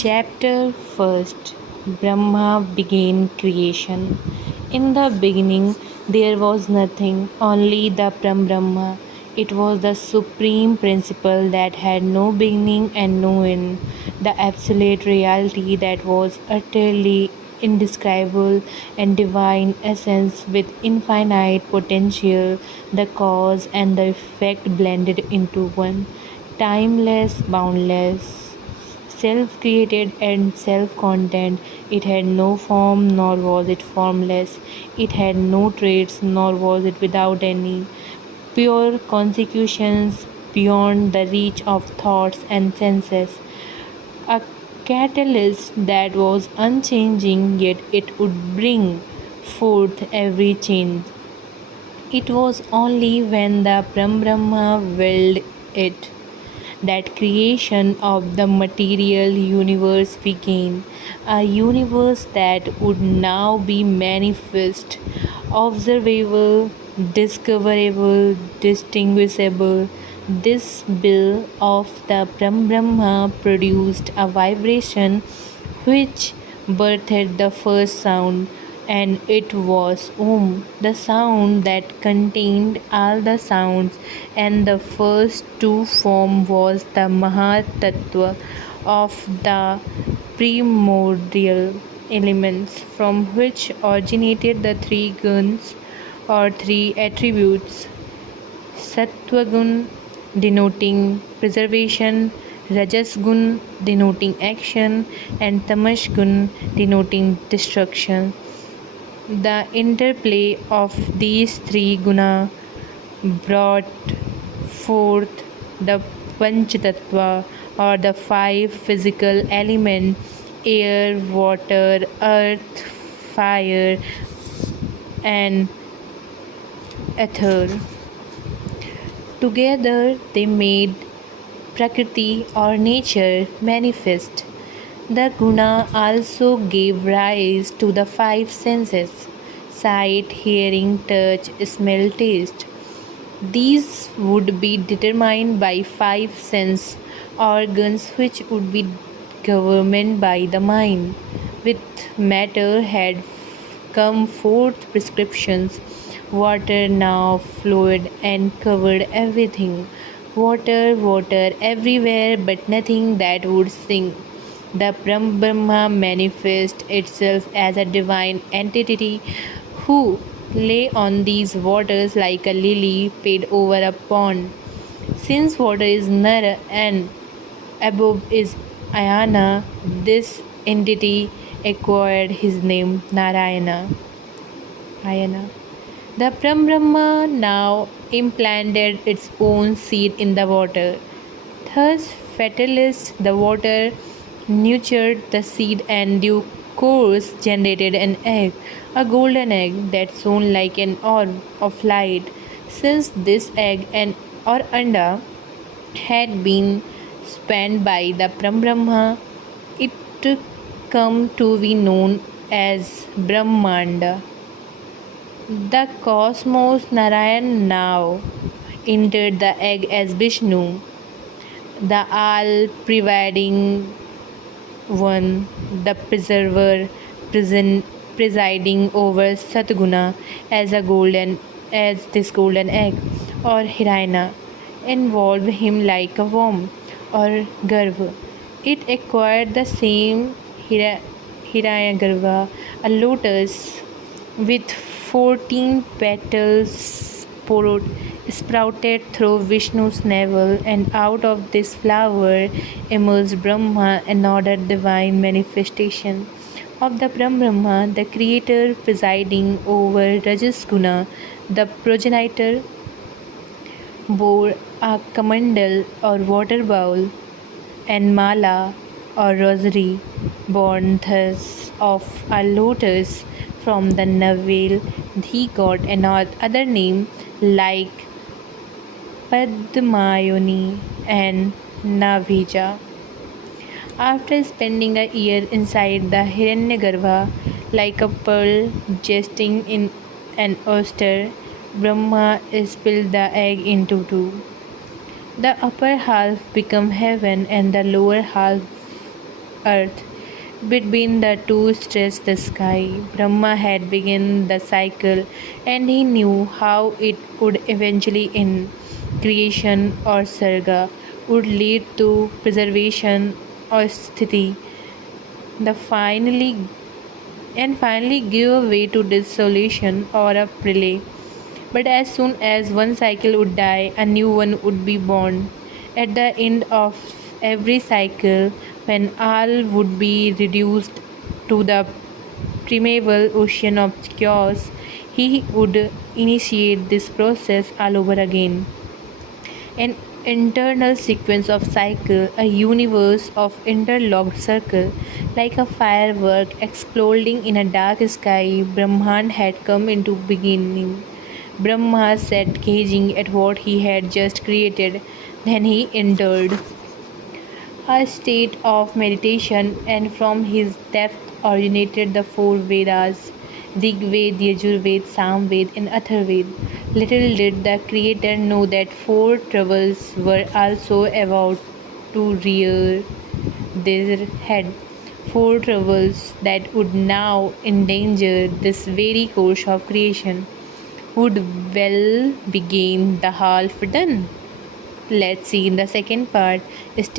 Chapter 1st. Brahma began creation. In the beginning there was nothing, only the Brahma. It was the supreme principle that had no beginning and no end, the absolute reality that was utterly indescribable and divine essence with infinite potential, the cause and the effect blended into one, timeless, boundless, self created and self contained. It had no form, nor was it formless. It had no traits, nor was it without any. Pure consecutions beyond the reach of thoughts and senses. A catalyst that was unchanging, yet it would bring forth every change. It was only when the Brahma willed it that creation of the material universe began, a universe that would now be manifest, observable, discoverable, distinguishable. This bill of the Brahma produced a vibration which birthed the first sound, and it was Om, the sound that contained all the sounds, and the first to form was the Mahatattva of the primordial elements from which originated the three guns or three attributes: Sattvagun denoting preservation, Rajasgun denoting action, and Tamashgun denoting destruction. The interplay of these three guna brought forth the Panchatattva or the five physical elements: air, water, earth, fire, and ether. Together they made Prakriti or nature manifest. The guna also gave rise to the five senses: sight, hearing, touch, smell, taste. These would be determined by five sense organs which would be governed by the mind. With matter had come forth prescriptions. Water now flowed and covered everything. Water, water everywhere, but nothing that would sing. The Brahma manifests itself as a divine entity who lay on these waters like a lily paid over a pond. Since water is Nara and above is Ayana, this entity acquired his name Narayana. Ayana. The Brahma now implanted its own seed in the water. Thus, fertilized the water, nurtured the seed, and due course generated an egg, a golden egg that shone like an orb of light. Since this egg and or anda had been spanned by the Brahma, it come to be known as Brahmanda. The cosmos Narayan now entered the egg as Vishnu, the all pervading one, the preserver, presiding over Satguna as this golden egg, or Hiranya, involved him like a worm, or Garva. It acquired the same Hiranyagarbha, a lotus with 14 petals sprouted through Vishnu's navel, and out of this flower emerged Brahma, another divine manifestation of the Brahma, the creator presiding over Rajasguna. The progenitor bore a kamandal or water bowl, and mala or rosary, born thus of a lotus from the navel. He got another name like Padmayoni and Navija. After spending a year inside the Hiranyagarbha, like a pearl jesting in an oyster, Brahma split the egg into two. The upper half became heaven, and the lower half earth. Between the two stretched the sky. Brahma had begun the cycle, and he knew how it would eventually end. Creation or sarga would lead to preservation or sthiti. The finally give way to dissolution or a prelay. But as soon as one cycle would die, a new one would be born. At the end of every cycle, when all would be reduced to the primeval ocean of chaos, he would initiate this process all over again. An internal sequence of cycle, a universe of interlocked circle, like a firework exploding in a dark sky. Brahman had come into beginning. Brahma sat gazing at what he had just created. Then he entered a state of meditation, and from his depth originated the four Vedas: Rig Veda, Yajurveda, Samveda, and Atharveda. Little did the Creator know that four troubles were also about to rear their head. Four troubles that would now endanger this very course of creation. Would well begin the half done. Let's see in the second part. Stay